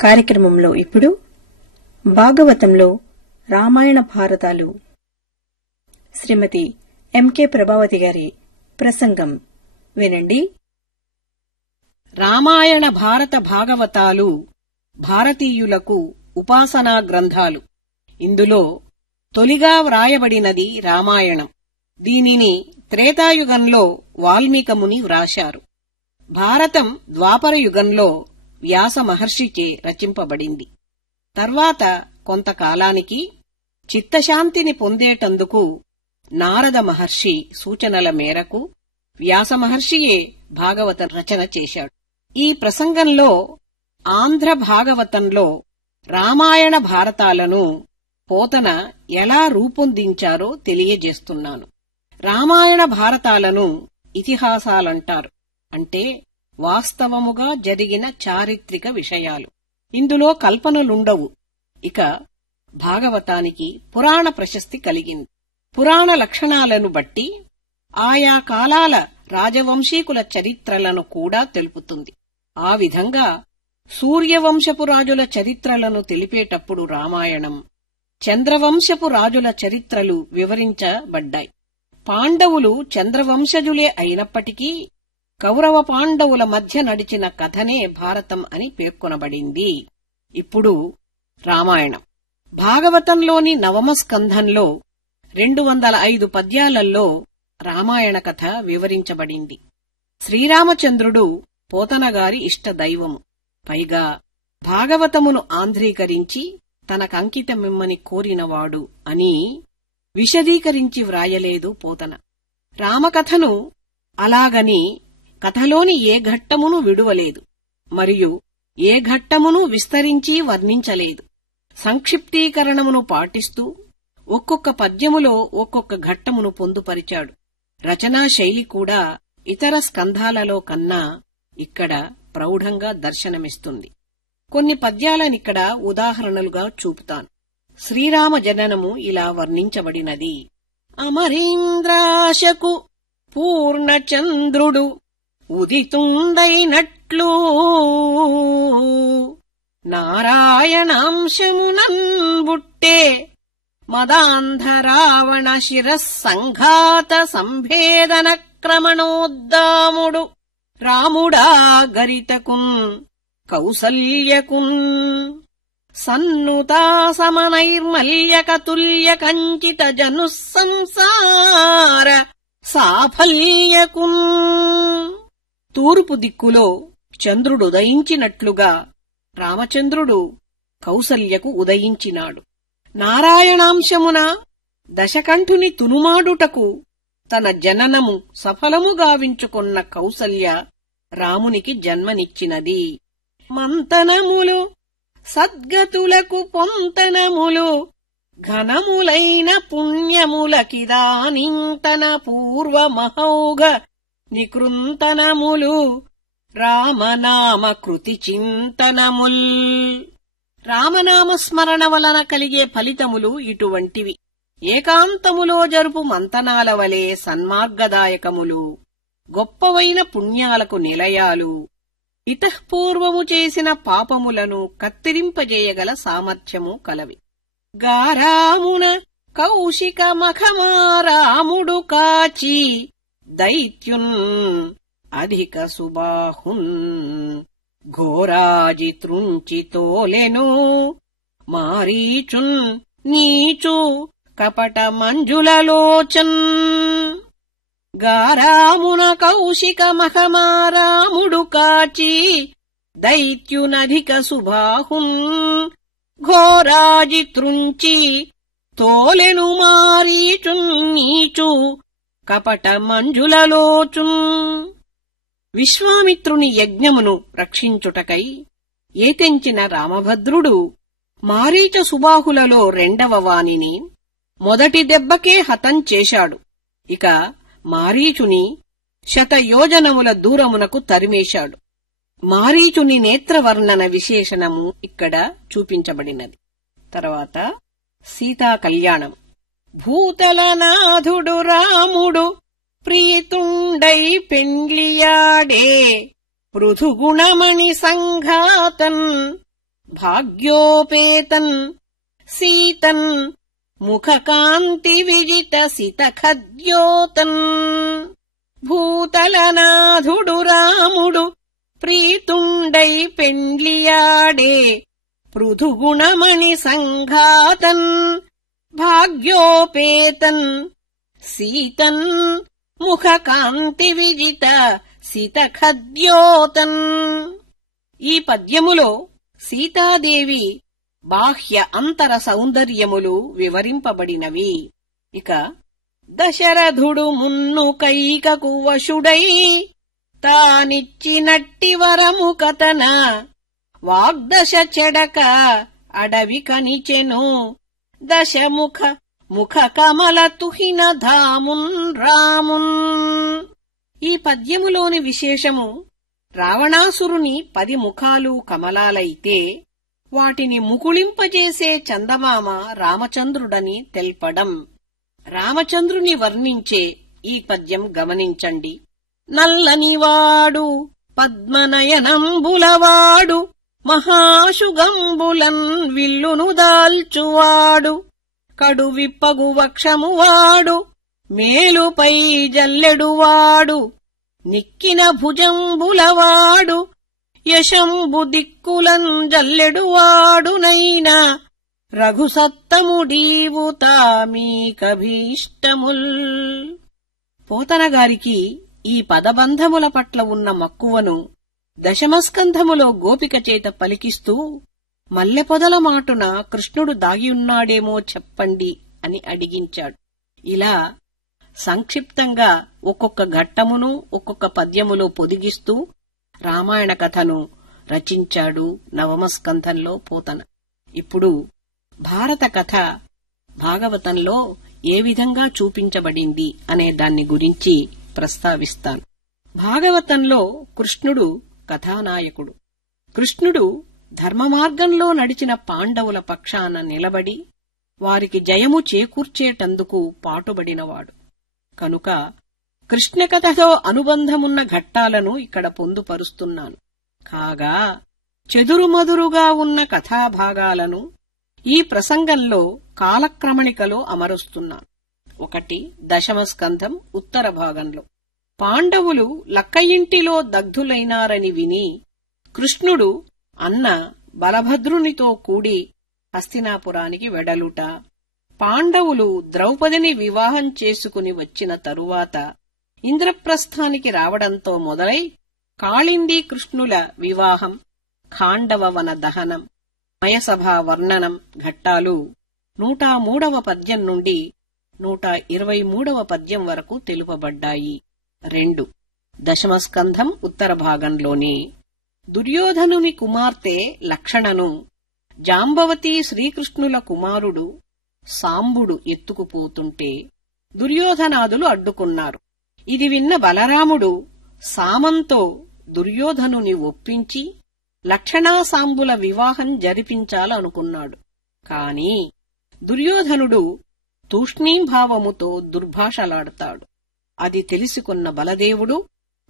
కార్యక్రమంలో ఇప్పుడు భాగవతంలో రామాయణ భారతాలు శ్రీమతి ఎంకే ప్రభావతి గారి ప్రసంగం వినండి. రామాయణ భారత భాగవతాలు భారతీయులకు ఉపాసనా గ్రంథాలు. ఇందులో తొలిగా వ్రాయబడినది రామాయణం. దీనిని త్రేతాయుగంలో వాల్మీకముని వ్రాశారు. భారతం ద్వాపర యుగంలో వ్యాస మహర్షిచే రచింపబడింది. తర్వాత కొంతకాలానికి చిత్తశాంతిని పొందేటందుకు నారద మహర్షి సూచనల మేరకు వ్యాస మహర్షియే భాగవత రచన చేశాడు. ఈ ప్రసంగంలో ఆంధ్ర భాగవతంలో రామాయణ భారతాలను పోతన ఎలా రూపొందించారో తెలియజేస్తున్నాను. రామాయణ భారతాలను ఇతిహాసాలంటారు. అంటే వాస్తవముగా జరిగిన చారిత్రక విషయాలు. ఇందులో కల్పనలుండవు. ఇక భాగవతానికి పురాణ ప్రశస్తి కలిగింది. పురాణ లక్షణాలను బట్టి ఆయా కాలాల రాజవంశీకుల చరిత్రలను కూడా తెలుపుతుంది. ఆ విధంగా సూర్యవంశపు రాజుల చరిత్రలను తెలిపేటప్పుడు రామాయణం, చంద్రవంశపు రాజుల చరిత్రలు వివరించబడ్డాయి. పాండవులు చంద్రవంశజులే అయినప్పటికీ కౌరవ పాండవుల మధ్య నడిచిన కథనే భారతం అని పేర్కొనబడింది. ఇప్పుడు రామాయణం. భాగవతంలోని నవమ స్కంధంలో 205 పద్యాలలో రామాయణ కథ వివరించబడింది. శ్రీరామచంద్రుడు పోతనగారి ఇష్టదైవము. పైగా భాగవతమును ఆంధ్రీకరించి తనకంకితమిమ్మని కోరినవాడు అని విశదీకరించి వ్రాయలేదు పోతన. రామకథను అలాగని కథలోని ఏ ఘట్టమును విడువలేదు, మరియు ఏ ఘట్టమును విస్తరించి వర్ణించలేదు. సంక్షిప్తీకరణమును పాటిస్తూ ఒక్కొక్క పద్యములో ఒక్కొక్క ఘట్టమును పొందుపరిచాడు. రచనా శైలి కూడా ఇతర స్కంధాలలో కన్నా ఇక్కడ ప్రౌఢంగా దర్శనమిస్తుంది. కొన్ని పద్యాలనిక్కడ ఉదాహరణలుగా చూపుతాను. శ్రీరామ జననము ఇలా వర్ణించబడినది. అమరీంద్రాశకు పూర్ణచంద్రుడు ఉదితుండైనట్లు నారాయణాంశమునన్ బుట్టే మదాంధరావణ శిరస్సంఘాత సంభేదన క్రమణోద్దాముడు రాముడా గరితకున్ కౌసల్యకున్ సన్నుతా సమనైర్మల్యకతుల్య కంచిత జనుస్సంసార సాఫల్యకున్. తూర్పు దిక్కులో చంద్రుడుదయించినట్లుగా రామచంద్రుడు కౌసల్యకు ఉదయించినాడు. నారాయణాంశమున దశకంఠుని తునుమాడుటకు తన జననము సఫలము గావించుకొన్న కౌసల్య రామునికి జన్మనిచ్చినది. మంతనములు సద్గతులకు పొంతనములు ఘనములైన పుణ్యములకిదానింతన పూర్వమహౌఘ నికృంతనములు రామనామ కృతి చింతనముల్. రామనామస్మరణ వలన కలిగే ఫలితములు ఇటువంటివి. ఏకాంతములో జరుపు మంతనాల వలె సన్మార్గదాయకములు, గొప్పవైన పుణ్యాలకు నిలయాలు, ఇతఃపూర్వము చేసిన పాపములను కత్తిరింపజేయగల సామర్థ్యము కలవి. గారామున కౌశిక మఖమారాముడు కాచి దైత్యున్ అధిక సుబాహున్ ఘోరాజి త్రుంచితోలెను మారీచున్ నీచు కపట మంజులలోచన్. గారామున కౌశిక మఖమారాముడు కాచి దైత్యునధిక సుబాహున్ ఘోరాజి త్రుంచి తోలెను మారీచున్ నీచు కపట మంజులలోచున్. విశ్వామిత్రుని యజ్ఞమును రక్షించుటకై ఏతెంచిన రామభద్రుడు మారీచ సుబాహులలో రెండవ వానిని మొదటి దెబ్బకే హతం చేశాడు. ఇక మారీచుని శతయోజనముల దూరమునకు తరిమేశాడు. మారీచుని నేత్రవర్ణన విశేషణము ఇక్కడ చూపించబడినది. తర్వాత సీతా కళ్యాణం. భూతలనాథుడు రాముడు ప్రీతుండై పెండ్లియాడే పృథుగుణమణి సంఘాతన్ భాగ్యోపేతన్ సీతన్ ముఖకాంతి విజిత సితఖద్యోతన్ భూతలనాథుడు రాముడు ప్రీతుండై పెండ్లియాడే పృథుగుణమణి సంఘాతన్ భాగ్యోపేతన్ సీతన్ ముఖకాంతి విజిత సితఖద్యోతన్. ఈ పద్యములో సీతాదేవి బాహ్య అంతర సౌందర్యములు వివరింపబడినవి. ఇక దశరథుడు మున్ను కైకకు వశుడై తానిచ్చినట్టి వరము కథన వాగ్దశ చెడక అడవి కనిచెను దశముఖ ముఖ కమల తుహిన ధామున్ రామున్. ఈ పద్యములోని విశేషము రావణాసురుని 10 ముఖాలు కమలాలైతే వాటిని ముకుళింపజేసే చందమామ రామచంద్రుడని తెల్పడం. రామచంద్రుని వర్ణించే ఈ పద్యం గమనించండి. నల్లనివాడు పద్మనయనంబులవాడు మహాశుగంబులన్ విల్లును దాల్చువాడు కడు విప్పగు వక్షమువాడు మేలుపై జల్లెడువాడు నిక్కిన భుజంబులవాడు యశంబు దిక్కులన్ జల్లెడువాడునైనా రఘుసత్తముడీవు తామీకభీష్టముల్. పోతనగారికి ఈ పదబంధముల పట్ల ఉన్న మక్కువను దశమస్కంధములో గోపిక చేత పలికిస్తూ మల్లెపొదల మాటున కృష్ణుడు దాగియున్నాడేమో చెప్పండి అని అడిగించాడు. ఇలా సంక్షిప్తంగా ఒక్కొక్క ఘట్టమును ఒక్కొక్క పద్యములో పొదిగిస్తూ రామాయణ కథను రచించాడు నవమస్కంధంలో పోతన. ఇప్పుడు భారత కథ భాగవతంలో ఏ విధంగా చూపించబడింది అనే దాన్ని గురించి ప్రస్తావిస్తాను. భాగవతంలో కృష్ణుడు కథానాయకుడు. కృష్ణుడు ధర్మమార్గంలో నడిచిన పాండవుల పక్షాన నిలబడి వారికి జయము చేకూర్చేటందుకు పాటుబడినవాడు కనుక కృష్ణకథతో అనుబంధమున్న ఘట్టాలను ఇక్కడ పొందుపరుస్తున్నాను. కాగా చెదురుమదురుగా ఉన్న కథాభాగాలను ఈ ప్రసంగంలో కాలక్రమణికలో అమరుస్తున్నాను. 1 దశమస్కంధం ఉత్తర భాగంలో పాండవులు లక్క ఇంటిలో దగ్ధులైనారని విని కృష్ణుడు అన్న బలభద్రునితో కూడి హస్తినాపురానికి వెడలుట, పాండవులు ద్రౌపదిని వివాహం చేసుకుని వచ్చిన తరువాత ఇంద్రప్రస్థానికి రావడంతో మొదలై కాళిందీ కృష్ణుల వివాహం, ఖాండవవన దహనం, మయసభా వర్ణనం ఘట్టాలు 103వ పద్యం నుండి 123వ పద్యం వరకు తెలుపబడ్డాయి. 2 దశమస్కంధం ఉత్తర భాగంలోని దుర్యోధనుని కుమార్తె లక్షణను జాంబవతి శ్రీకృష్ణుల కుమారుడు సాంబుడు ఎత్తుకుపోతుంటే దుర్యోధనాదులు అడ్డుకున్నారు. ఇది విన్న బలరాముడు సామంతో దుర్యోధనుని ఒప్పించి లక్షణా సాంబుల వివాహం జరిపించాలనుకున్నాడు. కాని దుర్యోధనుడు తూష్ణీభావముతో దుర్భాషలాడతాడు. అది తెలుసుకున్న బలదేవుడు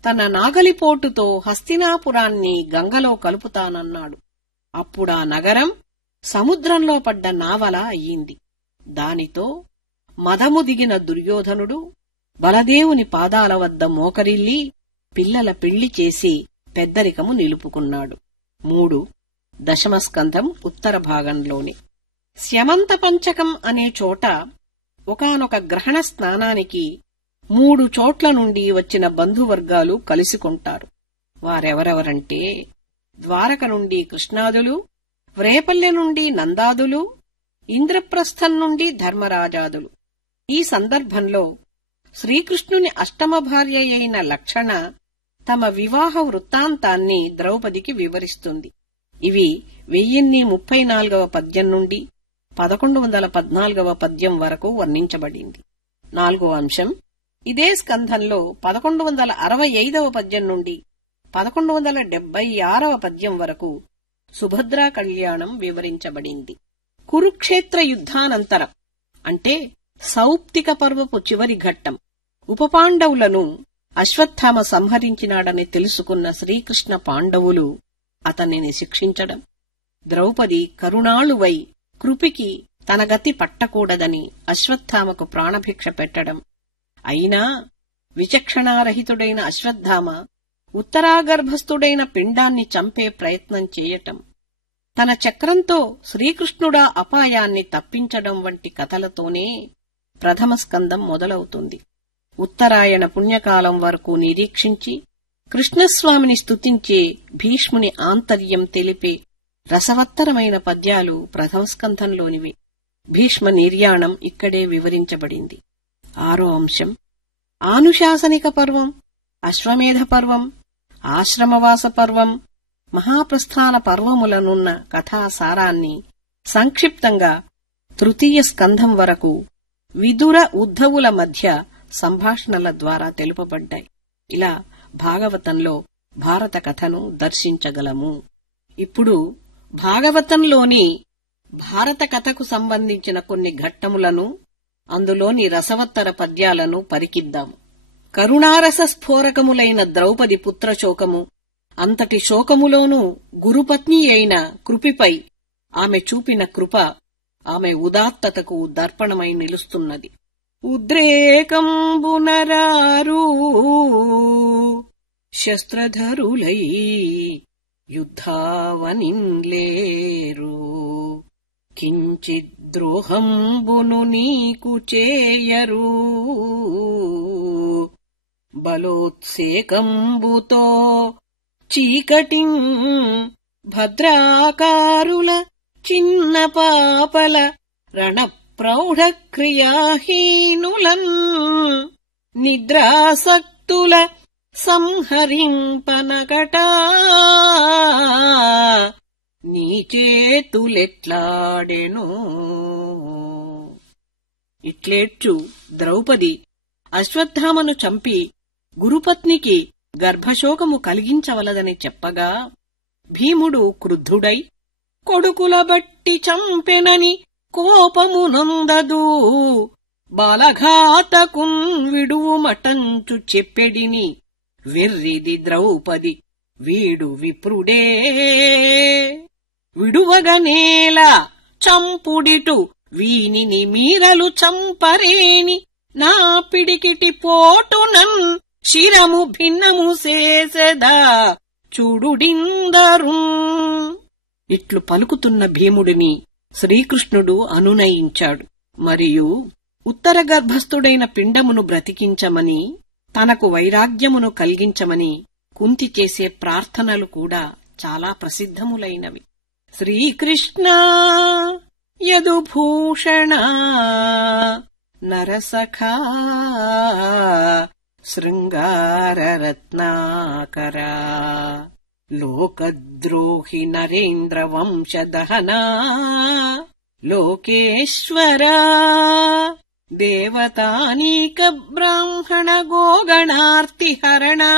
తన నాగలిపోటుతో హస్తినాపురాన్ని గంగలో కలుపుతానన్నాడు. అప్పుడా నగరం సముద్రంలో పడ్డ నావలా అయ్యింది. దానితో మదము దిగిన దుర్యోధనుడు బలదేవుని పాదాల వద్ద మోకరిల్లి పిల్లల పెళ్లి చేసి పెద్దరికము నిలుపుకున్నాడు. 3 దశమస్కంధం ఉత్తర భాగంలోని స్యమంత పంచకం అనే చోట ఒకానొక గ్రహణ స్నానానికి 3 చోట్ల నుండి వచ్చిన బంధువర్గాలు కలుసుకుంటారు. వారెవరెవరంటే ద్వారక నుండి కృష్ణాదులు, వ్రేపల్లె నుండి నందాదులు, ఇంద్రప్రస్థం నుండి ధర్మరాజాదులు. ఈ సందర్భంలో శ్రీకృష్ణుని అష్టమ భార్య అయిన లక్షణ తమ వివాహ వృత్తాంతాన్ని ద్రౌపదికి వివరిస్తుంది. ఇవి 1034వ పద్యం నుండి 1114వ పద్యం వరకు వర్ణించబడింది. 4వ అంశం ఇదే స్కంధంలో 1165వ పద్యం నుండి 1176వ పద్యం వరకు సుభద్రా కళ్యాణం వివరించబడింది. కురుక్షేత్ర యుద్ధానంతరం అంటే సౌప్తిక పర్వపు చివరి ఘట్టం ఉపపాండవులను అశ్వత్థామ సంహరించినాడని తెలుసుకున్న శ్రీకృష్ణ పాండవులు అతనిని శిక్షించడం, ద్రౌపది కరుణాళువై కృపికి తన గతి పట్టకూడదని అశ్వత్థామకు ప్రాణభిక్ష పెట్టడం, అయినా విచక్షణారహితుడైన అశ్వత్థామ ఉత్తరాగర్భస్థుడైన పిండాన్ని చంపే ప్రయత్నం చేయటం, తన చక్రంతో శ్రీకృష్ణుడా అపాయాన్ని తప్పించడం వంటి కథలతోనే ప్రథమ స్కందం మొదలవుతుంది. ఉత్తరాయణ పుణ్యకాలం వరకు నిరీక్షించి కృష్ణస్వామిని స్తుతించే భీష్ముని ఆంతర్యం తెలిపే రసవత్తరమైన పద్యాలు ప్రథమ స్కంధంలోనివి. భీష్మ నిర్యాణం ఇక్కడే వివరించబడింది. 6వ అంశం ఆనుశాసనిక పర్వం, అశ్వమేధ పర్వం, ఆశ్రమవాస పర్వం, మహాప్రస్థాన పర్వములనున్న కథాసారాన్ని సంక్షిప్తంగా తృతీయ స్కంధం వరకు విదుర ఉద్ధవుల మధ్య సంభాషణల ద్వారా తెలుపబడ్డాయి. ఇలా భాగవతంలో భారత కథను దర్శించగలము. ఇప్పుడు భాగవతంలోని భారత కథకు సంబంధించిన కొన్ని ఘట్టములను, అందులోని రసవత్తర పద్యాలను పరికిద్దాము. కరుణారస స్ఫోరకములైన ద్రౌపది పుత్రశోకము, అంతటి శోకములోనూ గురుపత్ని అయిన కృపిపై ఆమె చూపిన కృప ఆమె ఉదాత్తతకు దర్పణమై నిలుస్తున్నది. ఉద్రేకంబునరారు శస్త్రధరులై యుద్ధావనిన్లేరు, కించిద్రోహంబును నీకు చేయరు, బలోత్సేకంబుతో చీకటిం భద్రాకారుల చిన్న పాపల రణప్రౌఢక్రియాహీనులన్ నిద్రాసక్తుల సంహరింపనకటా నీ చేతులెట్లాడెను. ఇట్లేడ్చు ద్రౌపది అశ్వత్థామను చంపి గురుపత్నికి గర్భశోకము కలిగించవలదని చెప్పగా భీముడు క్రుద్ధుడై కొడుకుల బట్టి చంపెనని కోపము నొందదు, బాలఘాతకున్ విడువుమటంచు చెప్పెడిని వెర్రిది ద్రౌపది వీడు విప్రుడే, విడువగనేల చంపుడిటు వీనిని మీరలు చంపరేని నా పిడికిటి పోటునన్ శిరము భిన్నము చేసెదా చూడుడిందరు. ఇట్లు పలుకుతున్న భీముడిని శ్రీకృష్ణుడు అనునయించాడు. మరియు ఉత్తర గర్భస్థుడైన పిండమును బ్రతికించమని, తనకు వైరాగ్యమును కలిగించమని కుంతి చేసే ప్రార్థనలు కూడా చాలా ప్రసిద్ధములైనవి. శ్రీకృష్ణ యదుభూషణ నరసఖా శృంగారరత్నాకరా లోకద్రోహి నరేంద్ర వంశదహనా లోకేశ్వరా దేవతానీక బ్రాహ్మణ గోగణార్తిహరణా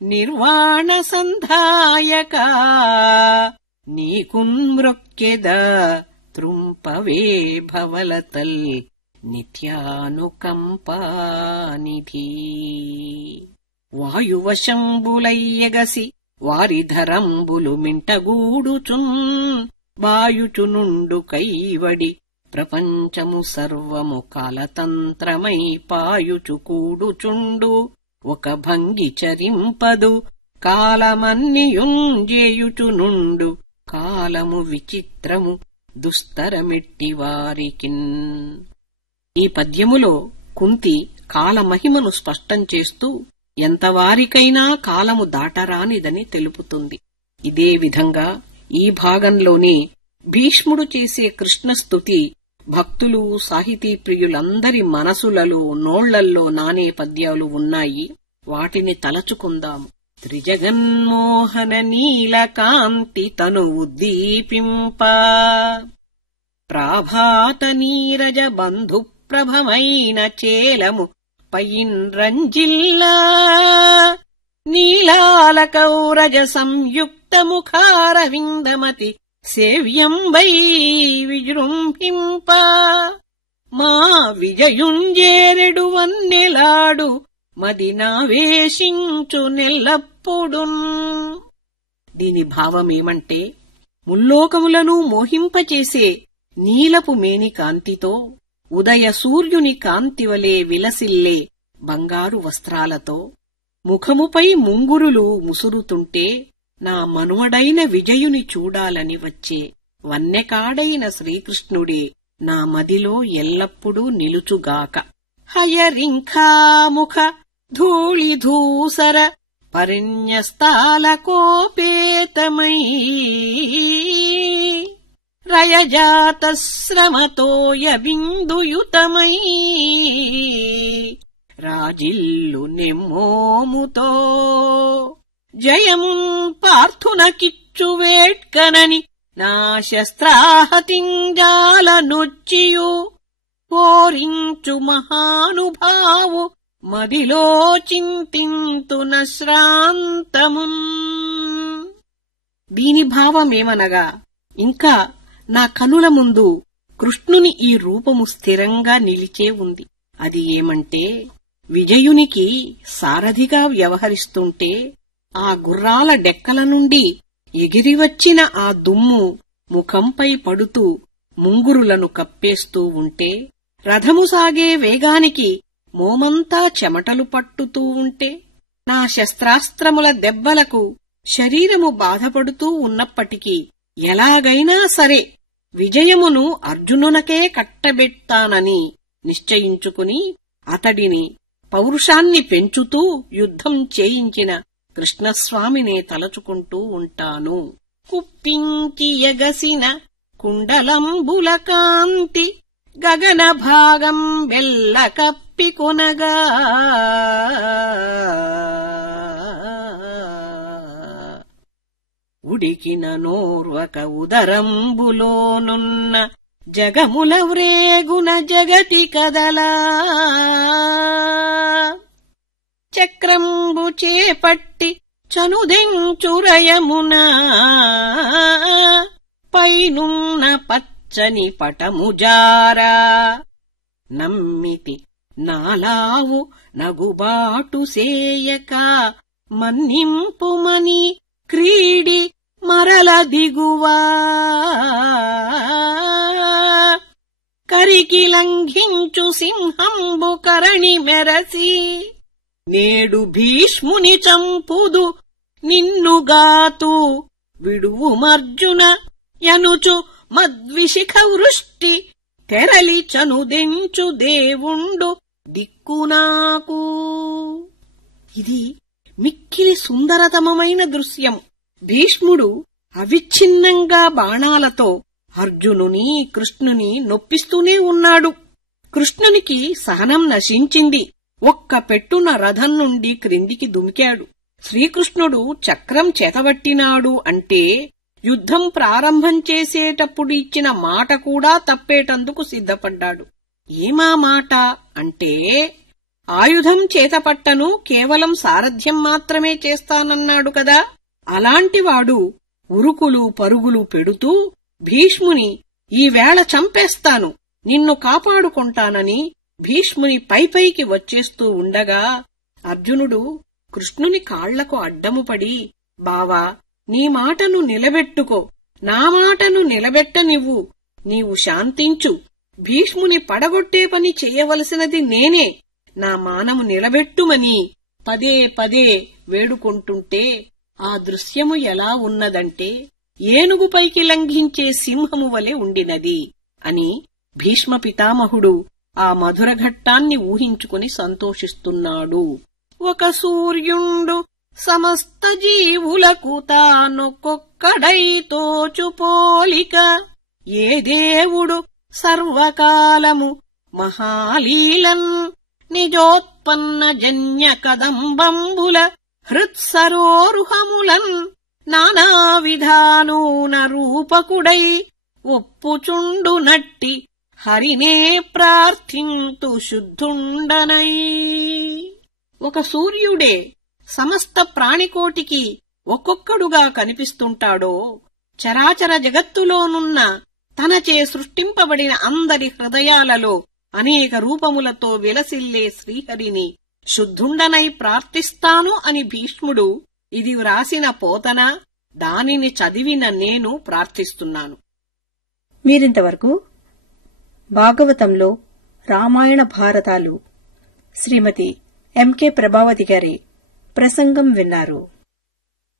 నిర్వాణ సంధాయకా నీకున్మృక్కెద త్రుంపవే భవలతల్ నిత్యానుకంపానిధి. వాయువశంబులయ్యగసి వారిధరంబులు మింటగూడుచున్ వాయుచునుండు కైవడి ప్రపంచము సర్వము కాలతంత్రమై పాయుచు కూడుచుండు ఒక భంగి చరింపదు కాలమన్నియుంజేయుచునుండు కాలము విచిత్రము దుస్తరమెట్టి వారికిన్. ఈ పద్యములో కుంతి కాలమహిమను స్పష్టం చేస్తూ ఎంతవారికైనా కాలము దాటరానిదని తెలుపుతుంది. ఇదే విధంగా ఈ భాగంలోని భీష్ముడు చేసే కృష్ణస్తుతి భక్తులు, సాహితీ ప్రియులందరి మనసులలో, నోళ్లల్లో నానే పద్యాలు ఉన్నాయి. వాటిని తలచుకుందాము. త్రిజగన్మోహన నీలకాంతి తను ఉద్దీపింప ప్రాభాత నీరజ బంధుప్రభమైన చేలము పయిన్రంజిల్లా నీలాలకౌరజ సంయుక్త ముఖారవిందమతి సేవ్యం వై విజృంభింప మా విజయుంజేరెడు వన్నెలాడు మదినావేశించు నెల్లప్పుడున్. దీని భావమేమంటే, ముల్లోకములను మోహింపచేసే నీలపు మేని కాంతితో, ఉదయ సూర్యుని కాంతివలే విలసిల్లే బంగారు వస్త్రాలతో, ముఖముపై ముంగురులు ముసురుతుంటే నా మనుమడైన విజయుని చూడాలని వచ్చే వన్నెకాడైన శ్రీకృష్ణుడే నా మదిలో ఎల్లప్పుడూ నిలుచుగాక. హయరింఖాముఖ ధూళిధూసర పరిణ్యస్తాలకోపేతమై రయజాతశ్రమతోయ బిందుయుతమై రాజిల్లు నెమ్మోముతో జయమున్ పార్థునకిచ్చు వేట్కనని నా శస్త్రాహతింజాల నొచ్చియు పోరించు మహానుభావు మదిలో చింతింతున శ్రాంతమున్. దీని భావమేమనగా, ఇంకా నా కనుల ముందు కృష్ణుని ఈ రూపము స్థిరంగా నిలిచే ఉంది. అది ఏమంటే, విజయునికి సారథిగా వ్యవహరిస్తుంటే ఆ గుర్రాల డెక్కల నుండి ఎగిరివచ్చిన ఆ దుమ్ము ముఖంపై పడుతూ ముంగురులను కప్పేస్తూ ఉంటే, రథము సాగే వేగానికి మోమంతా చెమటలు పట్టుతూ ఉంటే, నా శస్త్రాస్త్రముల దెబ్బలకు శరీరము బాధపడుతూ ఉన్నప్పటికీ ఎలాగైనా సరే విజయమును అర్జునునకే కట్టబెట్టానని నిశ్చయించుకుని అతడిని పౌరుషాన్ని పెంచుతూ యుద్ధం చేయించిన కృష్ణస్వామినే తలచుకుంటూ ఉంటాను. కుప్పించి ఎగసిన కుండలంబుల కాంతి గగన భాగం వెల్ల కప్పికొనగా ఉడికిన నోర్వక ఉదరంబులోనున్న జగముల వ్రేగున జగతి కదలా చక్రంబు చేపట్టి చనుదెంచురయమున పైనున్న పచ్చని పటముజారా నమ్మితి నాలావు నగుబాటు సేయక మన్నింపుమని క్రీడి మరల దిగువా కరికి లంఘించు సింహంబు కరణి మెరసి నేడు భీష్ముని చంపుదు నిన్నుగాతూ విడువుమర్జున యనుచు మద్విశిఖ వృష్టి తెరలి చనుదెంచు దేవుండు దిక్కునాకు. ఇది మిక్కిలి సుందరతమమైన దృశ్యం. భీష్ముడు అవిచ్ఛిన్నంగా బాణాలతో అర్జునుని కృష్ణుని నొప్పిస్తూనే ఉన్నాడు. కృష్ణునికి సహనం నశించింది. ఒక్క పెట్టున రథం నుండి క్రిందికి దుమికాడు. శ్రీకృష్ణుడు చక్రం చేతబట్టినాడు అంటే యుద్ధం ప్రారంభం చేసేటప్పుడు ఇచ్చిన మాట కూడా తప్పేటందుకు సిద్ధపడ్డాడు. ఏమా మాట అంటే, ఆయుధం చేతపట్టను, కేవలం సారథ్యం మాత్రమే చేస్తానన్నాడు కదా. అలాంటివాడు ఉరుకులు పరుగులు పెడుతూ భీష్ముని ఈవేళ చంపేస్తాను, నిన్ను కాపాడుకుంటానని భీష్ముని పైపైకి వచ్చేస్తూ ఉండగా అర్జునుడు కృష్ణుని కాళ్లకు అడ్డముపడి, బావా, నీ మాటను నిలబెట్టుకో, నా మాటను నిలబెట్టనివ్వు, నీవు శాంతించు, భీష్ముని పడగొట్టే పని చేయవలసినది నేనే, నా మానము నిలబెట్టుమని పదే పదే వేడుకుంటుంటే ఆ దృశ్యము ఎలా ఉన్నదంటే ఏనుగుపైకి లంఘించే సింహము వలె ఉండినది అని భీష్మ పితామహుడు ఆ మధుర ఘట్టాన్ని ఊహించుకుని సంతోషిస్తున్నాడు. ఒక సూర్యుండు సమస్త జీవులకు తానొక్కొక్కడై తోచుపోలిక, ఏ దేవుడు సర్వకాలము మహాలీలన్ నిజోత్పన్న జన్య కదంబంబుల హృత్సరోరుహములన్ నానా విధానూన రూపకుడై ఒప్పుచుండు నట్టి హరినే ప్రార్థింతు శుద్ధుండనై. ఒక సూర్యుడే సమస్త ప్రాణికోటికి ఒక్కొక్కడుగా కనిపిస్తుంటాడో, చరాచర జగత్తులోనున్న తనచే సృష్టింపబడిన అందరి హృదయాలలో అనేక రూపములతో విలసిల్లే శ్రీహరిని శుద్ధుండనై ప్రార్థిస్తాను అని భీష్ముడు ఇది వ్రాసిన పోతన దానిని చదివిన నేను ప్రార్థిస్తున్నాను. మీరింతవరకు భాగవతంలో రామాయణ భారతాలు శ్రీమతి ఎంకే ప్రభావతి గారి ప్రసంగం విన్నారు.